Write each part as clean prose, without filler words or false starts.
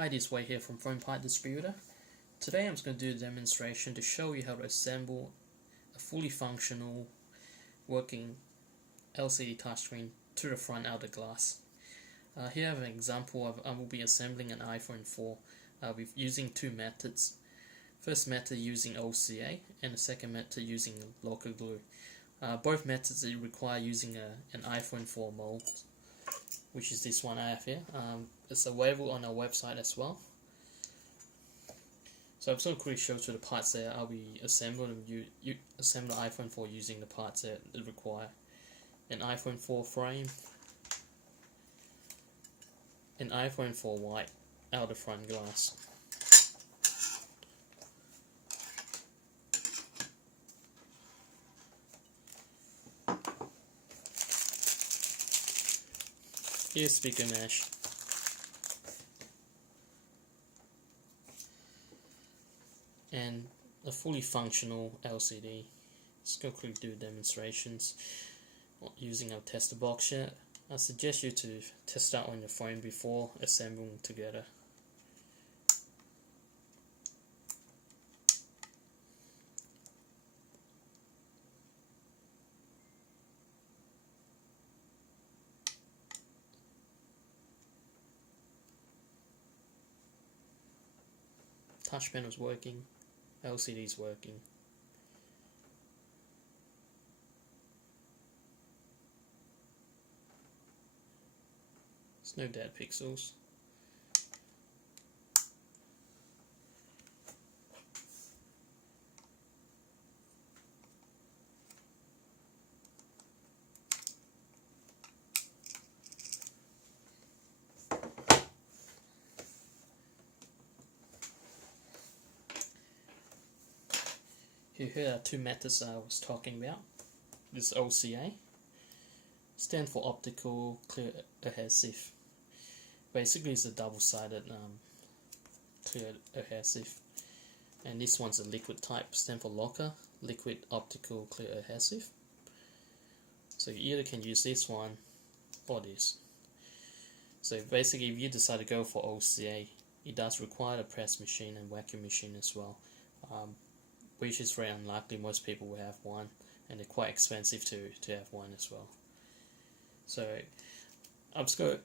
Hi, this is Wei here from Phone Part Distributor. Today I'm just going to do a demonstration to show you how to assemble a fully functional working LCD touchscreen to the front outer glass. Here I have an example of I will be assembling an iPhone 4 with using two methods. First method using OCA and the second method using LOCA glue. Both methods require using an iPhone 4 mold, which is this one I have here. It's available on our website as well. So I'm just going to quickly show you the parts there. I'll be assembling assemble the iPhone 4 using the parts that it require. An iPhone 4 frame, an iPhone 4 white outer front glass. Here's speaker mesh. And a fully functional LCD. Let's go quickly do demonstrations using our tester box here. I suggest you to test out on your phone before assembling together. Touch panel's working, LCD's working. There's no dead pixels. Here are two methods I was talking about. This OCA stands for optical clear adhesive. Basically, it's a double-sided clear adhesive, and this one's a liquid type. Stands for LOCA, liquid optical clear adhesive. So you either can use this one or this. So basically, if you decide to go for OCA, it does require a press machine and vacuum machine as well. Which is very unlikely. Most people will have one, and they're quite expensive to have one as well. So I'm just going,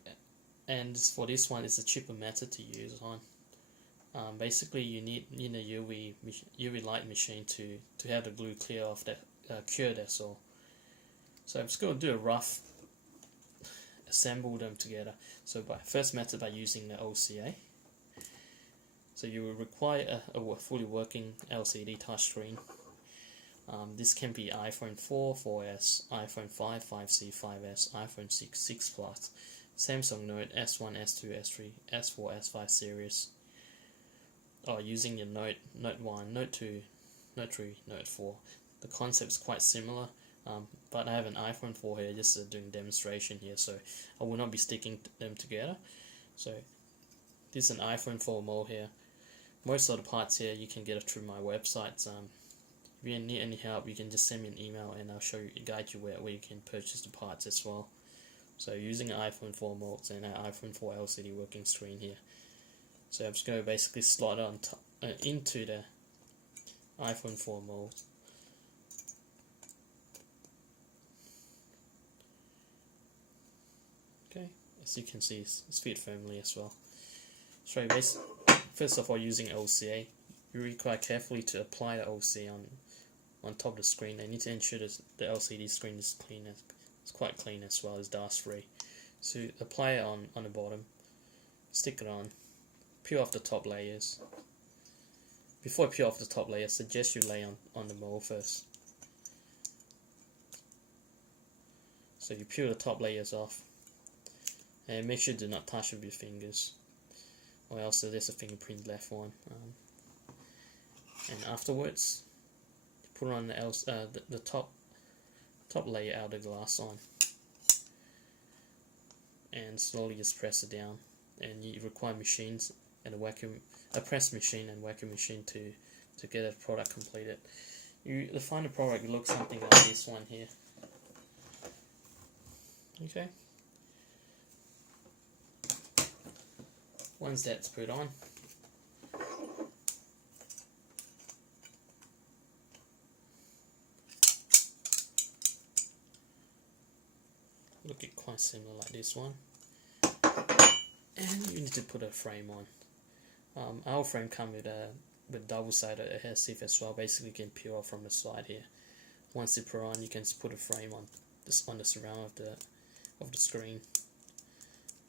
and for this one, it's a cheaper method to use on. Basically, you need a UV light machine to have the glue clear off that cure, that's all. So I'm just going to do a rough assemble them together. So first method by using the OCA. So you will require a fully working LCD touchscreen. This can be iPhone 4, 4S, iPhone 5, 5C, 5S, iPhone 6, 6 Plus, Samsung Note S1, S2, S3, S4, S5 series. Or using your Note 1, Note 2, Note 3, Note 4. The concept is quite similar, but I have an iPhone 4 here just doing demonstration here, so I will not be sticking them together. So this is an iPhone 4 mold here. Most of the parts here you can get it through my website. If you need any help, you can just send me an email and I'll guide you where you can purchase the parts as well. So using an iPhone 4 molds and an iPhone 4 LCD working screen here. So I'm just going to basically slide on into the iPhone 4 mold. Okay, as you can see, it's fit firmly as well. So first of all, using OCA, you require carefully to apply the OCA on top of the screen. I need to ensure that the LCD screen is clean. It's quite clean as well, it's dust free. So apply it on the bottom, stick it on, peel off the top layers. Before I peel off the top layer, I suggest you lay on the mold first. So you peel the top layers off, and make sure you do not touch it with your fingers, or else there's a fingerprint left one. And afterwards, you put on the top layer outer glass on, and slowly just press it down. And you require machines and a press machine and vacuum machine to get a product completed. The final product looks something like this one here. Okay. Once that's put on, look it quite similar like this one, and you need to put a frame on. Our frame comes with double-sided adhesive as well. Basically, you can peel off from the side here. Once you put on, you can put a frame on the surround of the screen.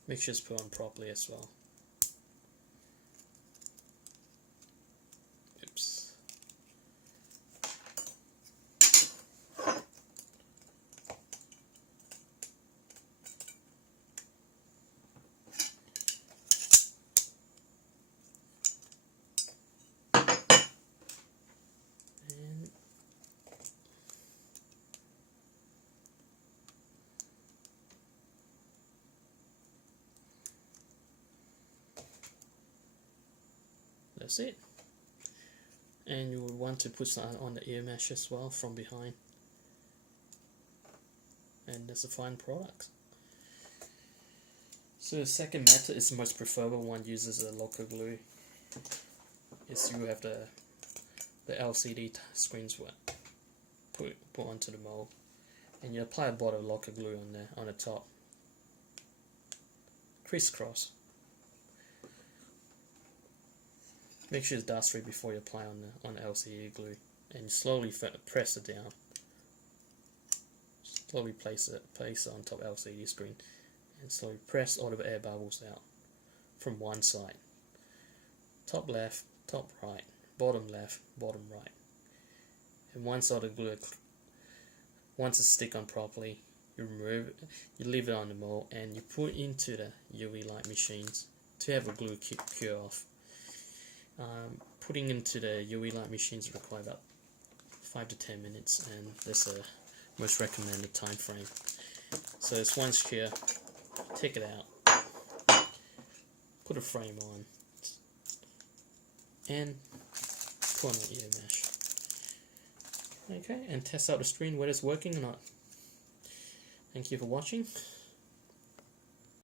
Make sure it's put on properly as well. Oops. And that's it. And you would want to put some on the ear mesh as well from behind. And that's a fine product. So the second method is the most preferable one, uses a LOCA glue. Is you have the LCD screens put onto the mold, and you apply a bottle of LOCA glue on the top. Crisscross. Make sure it's dust free before you apply on the LCD glue, and you slowly press it down. Slowly place it on top of LCD screen, and slowly press all the air bubbles out from one side. Top left, top right, bottom left, bottom right. And once all the glue, once it's stick on properly, you remove it, you leave it on the mold, and you put into the UV light machines to have a glue cure off. Putting into the UV light machines require about 5 to 10 minutes, and that's a most recommended time frame. So it's once cure, take it out, put a frame on, and put on the ear mesh. Okay, and test out the screen whether it's working or not. Thank you for watching.